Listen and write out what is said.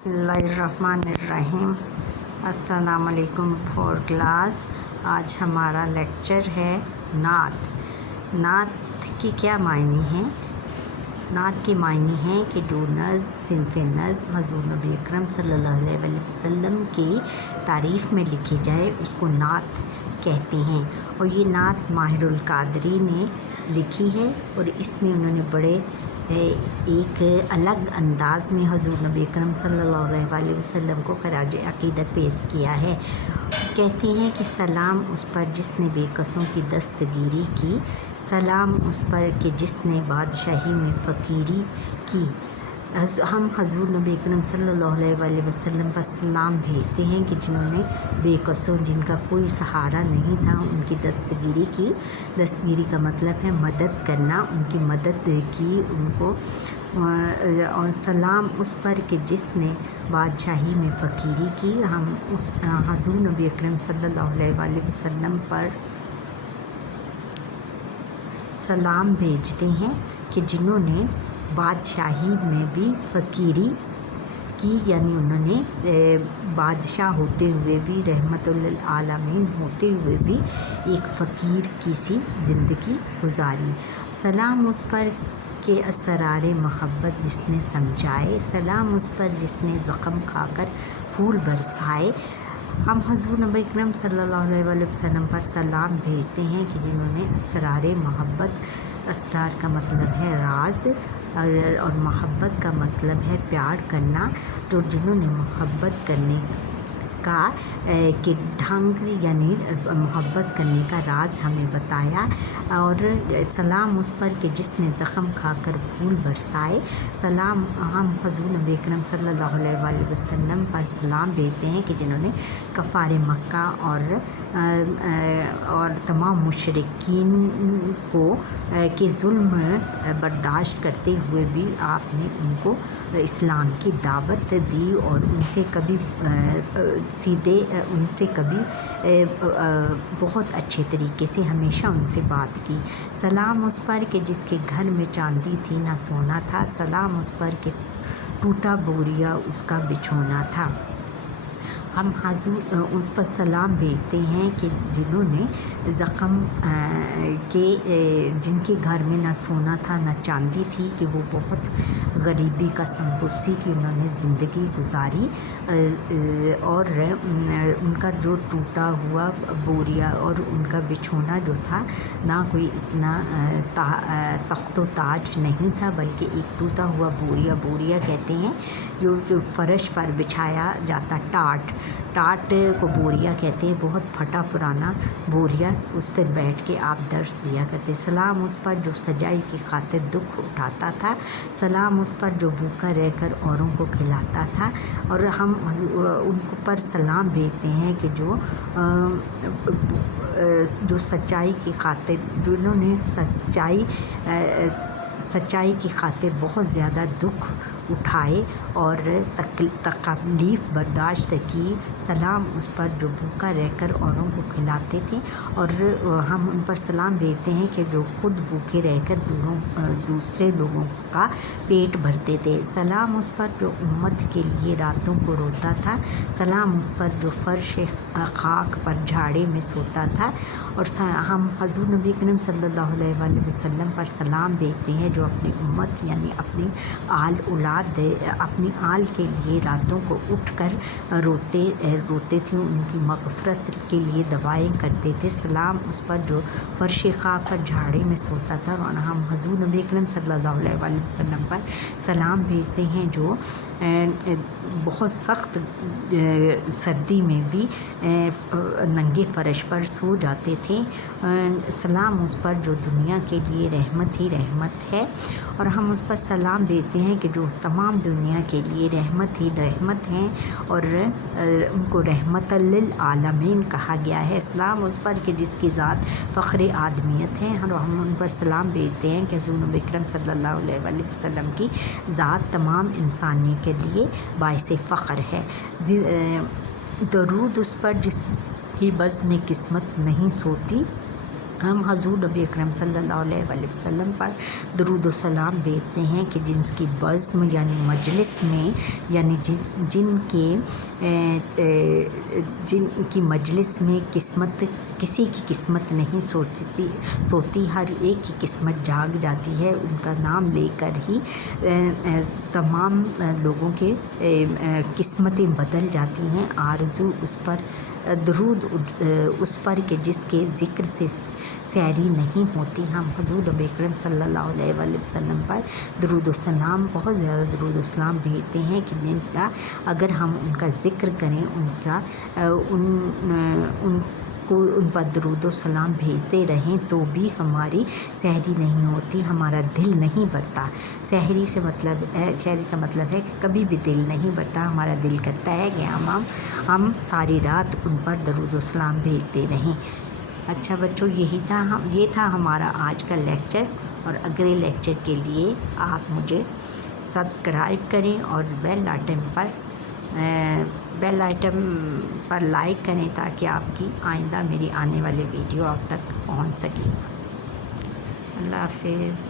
بسم اللہ الرحمن الرحیم۔ السلام علیکم فور کلاس۔ آج ہمارا لیکچر ہے نعت۔ نعت کی کیا معنی ہیں؟ نعت کی معنی ہے کہ جو نظم صنف نظم حضور نبی اکرم صلی اللہ علیہ وسلم کی تعریف میں لکھی جائے اس کو نعت کہتے ہیں، اور یہ نعت ماہر القادری نے لکھی ہے، اور اس میں انہوں نے بڑے ایک الگ انداز میں حضور نبی اکرم صلی اللہ علیہ وسلم کو خراج عقیدت پیش کیا ہے۔ کہتے ہیں کہ سلام اس پر جس نے بے کسوں کی دستگیری کی، سلام اس پر کہ جس نے بادشاہی میں فقیری کی۔ ہم حضور نبی اکرم صلی اللہ علیہ وسلم پر سلام بھیجتے ہیں کہ جنہوں نے بے کسوں، جن کا کوئی سہارا نہیں تھا، ان کی دستگیری کی۔ دستگیری کا مطلب ہے مدد کرنا، ان کی مدد کی ان کو، اور سلام اس پر کہ جس نے بادشاہی میں فقیری کی۔ ہم اس حضور نبی اکرم صلی اللہ علیہ وسلم پر سلام بھیجتے ہیں کہ جنہوں نے بادشاہی میں بھی فقیری کی، یعنی انہوں نے بادشاہ ہوتے ہوئے بھی، رحمت للعالمین ہوتے ہوئے بھی ایک فقیر کی سی زندگی گزاری۔ سلام اس پر کہ اسرار محبت جس نے سمجھائے، سلام اس پر جس نے زخم کھا کر پھول برسائے۔ ہم حضور نبی اکرم صلی اللہ علیہ وسلم پر سلام بھیجتے ہیں کہ جنہوں نے اسرار محبت، اسرار کا مطلب ہے راز، اور محبت کا مطلب ہے پیار کرنا، تو جنہوں نے محبت کرنے کا کہ ڈھنگ، یعنی محبت کرنے کا راز ہمیں بتایا۔ اور سلام اس پر کہ جس نے زخم کھا کر پھول برسائے۔ سلام ہم حضور نبی اکرم صلی اللہ علیہ وسلم پر سلام بھیجتے ہیں کہ جنہوں نے کفار مکہ اور تمام مشرکین کو کے ظلم برداشت کرتے ہوئے بھی آپ نے ان کو اسلام کی دعوت دی، اور ان سے کبھی بہت اچھے طریقے سے ہمیشہ ان سے بات کی۔ سلام اس پر کہ جس کے گھر میں چاندی تھی نہ سونا تھا، سلام اس پر کہ ٹوٹا بوریا اس کا بچھونا تھا۔ ہم حضور ان پر سلام بھیجتے ہیں کہ جنہوں نے جن کے گھر میں نہ سونا تھا نہ چاندی تھی، کہ وہ بہت غریبی کا سنپرسی کی انہوں نے زندگی گزاری، اور ان کا جو ٹوٹا ہوا بوریا اور ان کا بچھونا جو تھا، نہ کوئی اتنا تخت و تاج نہیں تھا، بلکہ ایک ٹوٹا ہوا بوریا کہتے ہیں جو فرش پر بچھایا جاتا، ٹاٹ کو بوریا کہتے ہیں، بہت پھٹا پرانا بوریا، اس پر بیٹھ کے آپ درس دیا کرتے۔ سلام اس پر جو سجائی کی خاطر دکھ اٹھاتا تھا، سلام اس پر جو بھوکا رہ کر اوروں کو کھلاتا تھا۔ اور ہم ان پر سلام بھیجتے ہیں کہ جو سچائی کی خاطر، جنہوں نے سچائی کی خاطر بہت زیادہ دکھ اٹھائے اور تکلیف برداشت کی۔ سلام اس پر جو بھوکا رہ کر اوروں کو کھلاتے تھے، اور ہم ان پر سلام بھیجتے ہیں کہ جو خود بھوکے رہ کر دوسرے لوگوں کا پیٹ بھرتے تھے۔ سلام اس پر جو امت کے لیے راتوں کو روتا تھا، سلام اس پر جو فرش خاک پر جھاڑے میں سوتا تھا۔ اور ہم حضور نبی کریم صلی اللہ علیہ وسلم پر سلام بھیجتے ہیں جو اپنی امت، یعنی اپنی اپنی آل کے لیے راتوں کو اٹھ کر روتے تھے، ان کی مغفرت کے لیے دعائیں کرتے تھے۔ سلام اس پر جو فرش خاک پر جھاڑے میں سوتا تھا، اور ہم حضور نبی کریم صلی اللہ علیہ وسلم پر سلام بھیجتے ہیں جو بہت سخت سردی میں بھی ننگے فرش پر سو جاتے تھے۔ سلام اس پر جو دنیا کے لیے رحمت ہی رحمت ہے، اور ہم اس پر سلام بھیجتے ہیں کہ جو تمام دنیا کے لیے رحمت ہی رحمت ہیں، اور ان کو رحمت للعالمین کہا گیا ہے۔ سلام اس پر کہ جس کی ذات فخر آدمیت ہے، اور ہم ان پر سلام بھیجتے ہیں کہ حضور نبی اکرم صلی اللہ علیہ وسلم کی ذات تمام انسانی کے لیے باعث فخر ہے۔ درود اس پر جس کی بزم قسمت نہیں سوتی، ہم حضور نبی اکرم صلی اللہ علیہ وسلم پر درود و سلام بھیجتے ہیں کہ جن کی بزم یعنی مجلس میں، یعنی جن کی مجلس میں قسمت کسی کی قسمت نہیں سوتی، ہر ایک کی قسمت جاگ جاتی ہے، ان کا نام لے کر ہی تمام لوگوں کے قسمتیں بدل جاتی ہیں۔ آرزو اس پر درود اس پر کہ جس کے ذکر سے سیری نہیں ہوتی۔ ہم حضور نبی اکرم صلی اللہ علیہ وسلم پر درود و سلام، بہت زیادہ درود و سلام بھیجتے ہیں کہ جن کا اگر ہم ان کا ذکر کریں، ان پر درود و سلام بھیجتے رہیں تو بھی ہماری سحری نہیں ہوتی، ہمارا دل نہیں بھرتا۔ سحری کا مطلب ہے کہ کبھی بھی دل نہیں بھرتا، ہمارا دل کرتا ہے کہ ہم ساری رات ان پر درود و سلام بھیجتے رہیں۔ اچھا بچوں، یہ تھا ہمارا آج کا لیکچر، اور اگلے لیکچر کے لیے آپ مجھے سبسکرائب کریں اور بیل آئٹم پر لائک کریں تاکہ آپ کی آئندہ میری آنے والے ویڈیو آپ تک پہنچ سکے۔ اللہ حافظ۔